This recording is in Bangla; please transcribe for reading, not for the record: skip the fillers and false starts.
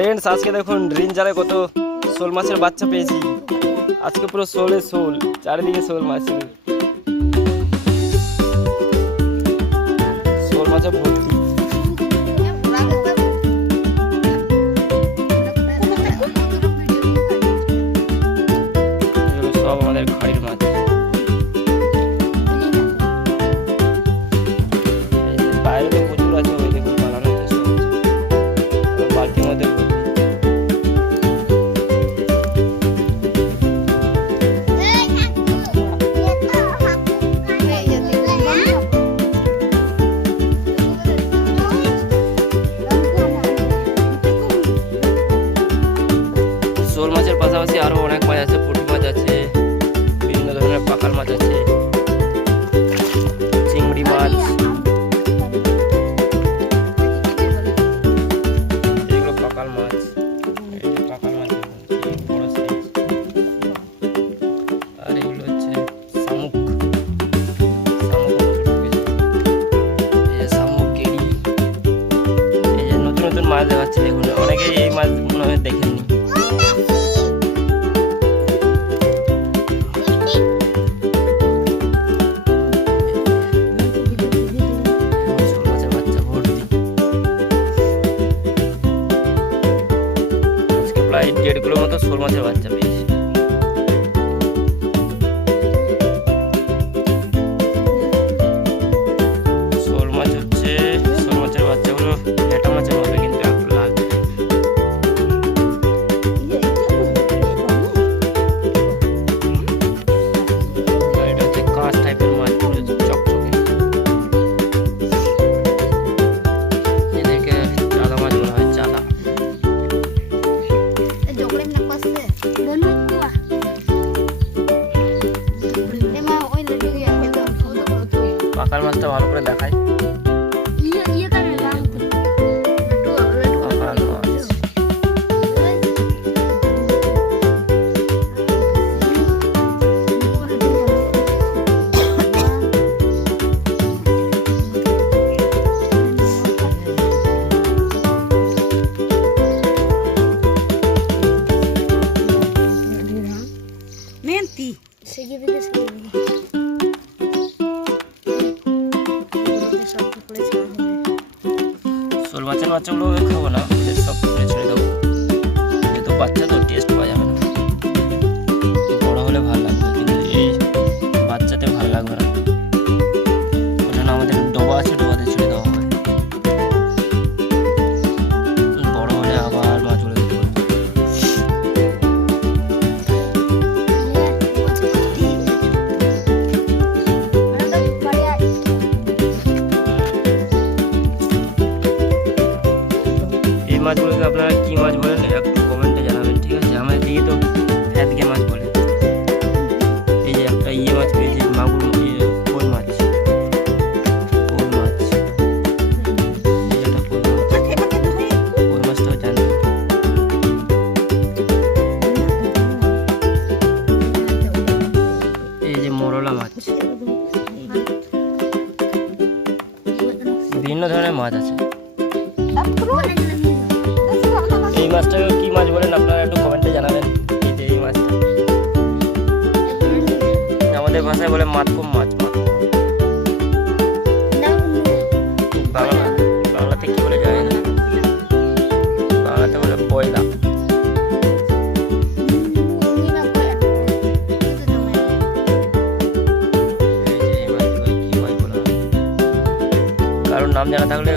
ফ্রেন্ডস, আজকে দেখুন ড্রিন জালে কত শোল মাছের বাচ্চা পেয়েছি। আজকে পুরো শোলে শোল, চারিদিকে শোল মাছের, শোল মাছে ভর্তি। এগুলো সব আমাদের খাড়ির মাছ। বাইরে তো প্রচুর আছে, ওই দেখুন বানানোর চেষ্টা করছে বালতির মধ্যে। শোল মাছের পাশাপাশি আরো অনেক মাছ আছে, পুঁটি মাছ আছে, বিভিন্ন ধরনের পাকাল মাছ আছে, চিংড়ি মাছ, এগুলো পাকাল মাছ। এই যে পাকাল মাছ বড় সাইজ। আর এগুলো হচ্ছে শামুক, এই যে শামুক, গেড়ি। এই যে নতুন নতুন মাছ দেখাচ্ছে, এগুলো অনেকেই এই মাছ মনে হয় দেখেননি। প্রায় 1.5 কিলোর মতো শোল মাছের বাচ্চা পেয়েছি। শোল মাছ হচ্ছে, শোল মাছের বাচ্চাগুলো লেটা মাছের মতো, কিন্তু একটু লাল। এটা হচ্ছে কাঁচ টাইপের মাছ, পুরো চকচকে। এদেরকে চাঁদা মাছ বলা হয়, চাঁদা। পাকাল মাছটা ভালো করে দেখায়। পাকাল মাছ। Menti. Seguivi che scrivi. শোল মাছের বাচ্চাগুলো খাবো না, ওদের সব তুলে ছেড়ে দেবো, যেহেতু বাচ্চা তো টেস্ট পাওয়া যাবে না। বড় হলে ভালো লাগবে, কিন্তু এই বাচ্চাতে ভালো লাগবে না। ওই জন্য আমাদের ডোবা আছে, ডোবাতে ছেড়ে দেওয়া হবে। বড় হলে আবার মাছগুলো দিতে হবে। এই মাছগুলোকে আপনারা কি মাছ বলেন একটু কমেন্টে জানাবেন, ঠিক আছে? আমাদের দিকে তো ফ্যাদকে মাছ বলে। এই যে একটা মাছ পেয়েছি, মাগুর, কোল মাছ, কোল মাছ। এই একটা কোল মাছ, কোল মাছটাও জানতো। এই যে মোরলা মাছ, বিভিন্ন ধরনের মাছ আছে। এই মাছটাকে কি মাছ বলেন আপনারা একটু কমেন্টে জানাবেন। এই যে এই মাছটা আমাদের ভাষায় বলে মাতকুম মাছ। বাংলাতে কি বলে জানি না, বাংলাতে বলে পয়লা। এই যে এই মাছগুলো কি মাছ বলা হয়, কারোর নাম জানা থাকলে